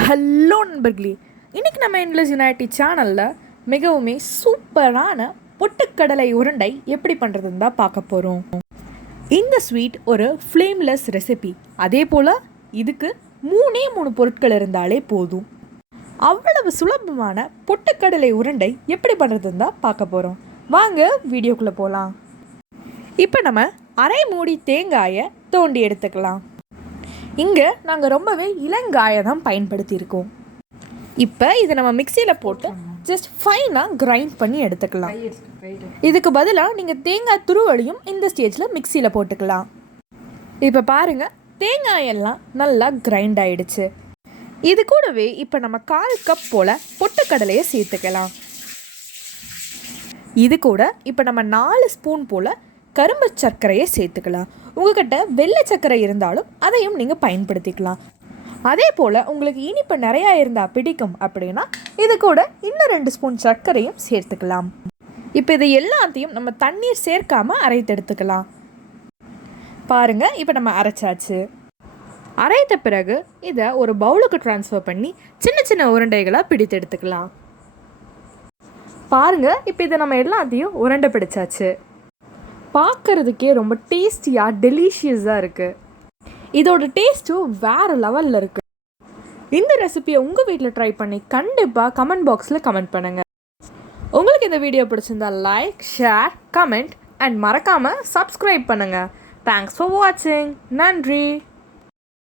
Hello நண்பர்களே, இன்றைக்கி நம்ம என்லெஸ் யுனைட்டி சேனலில் மிகவும் சூப்பரான பொட்டுக்கடலை உருண்டை எப்படி பண்ணுறதுன்னு தான் பார்க்க போகிறோம். இந்த ஸ்வீட் ஒரு ஃப்ளேம்லெஸ் ரெசிபி. அதே போல் இதுக்கு 3 பொருட்கள் இருந்தாலே போதும். அவ்வளவு சுலபமான பொட்டுக்கடலை உருண்டை எப்படி பண்ணுறதுன்னு தான் பார்க்க போகிறோம். வாங்க வீடியோக்குள்ளே போகலாம். இப்போ நம்ம அரை மூடி தேங்காயை தோண்டி எடுத்துக்கலாம். இங்கே நாங்கள் ரொம்பவே இளங்காயை தான் பயன்படுத்தியிருக்கோம். இப்போ இதை நம்ம மிக்சியில் போட்டு ஜஸ்ட் ஃபைனாக கிரைண்ட் பண்ணி எடுத்துக்கலாம். இதுக்கு பதிலாக நீங்கள் தேங்காய் துருவலையும் இந்த ஸ்டேஜில் மிக்சியில் போட்டுக்கலாம். இப்போ பாருங்கள், தேங்காயெல்லாம் நல்லா கிரைண்ட் ஆகிடுச்சு. இது கூடவே இப்போ நம்ம 1/4 கப் போல் பொட்டுக்கடலையை சேர்த்துக்கலாம். இது கூட இப்போ நம்ம 4 ஸ்பூன் போல் கரும்பு சர்க்கரையை சேர்த்துக்கலாம். உங்கள்கிட்ட வெள்ளை சர்க்கரை இருந்தாலும் அதையும் நீங்கள் பயன்படுத்திக்கலாம். அதே போல் உங்களுக்கு இனிப்பு நிறையா இருந்தால் பிடிக்கும் அப்படின்னா இது கூட இன்னும் 2 ஸ்பூன் சர்க்கரையும் சேர்த்துக்கலாம். இப்போ இது எல்லாத்தையும் நம்ம தண்ணீர் சேர்க்காமல் அரைத்தெடுத்துக்கலாம். பாருங்கள், இப்போ நம்ம அரைச்சாச்சு. அரைத்த பிறகு இதை ஒரு பவுலுக்கு ட்ரான்ஸ்ஃபர் பண்ணி சின்ன சின்ன உருண்டைகளாக பிடித்து எடுத்துக்கலாம். பாருங்கள், இப்போ இதை நம்ம எல்லாத்தையும் உருண்டை பிடிச்சாச்சு. பார்க்குறதுக்கே ரொம்ப டேஸ்டியாக டெலிஷியஸாக இருக்குது. இதோட டேஸ்ட்டும் வேறு லெவலில் இருக்குது. இந்த ரெசிபியை உங்கள் வீட்டில் ட்ரை பண்ணி கண்டிப்பாக கமெண்ட் பாக்ஸில் கமெண்ட் பண்ணுங்கள். உங்களுக்கு இந்த வீடியோ பிடிச்சிருந்தா லைக், ஷேர், கமெண்ட் அண்ட் மறக்காமல் சப்ஸ்கிரைப் பண்ணுங்கள். தேங்க்ஸ் ஃபார் வாட்சிங். நன்றி.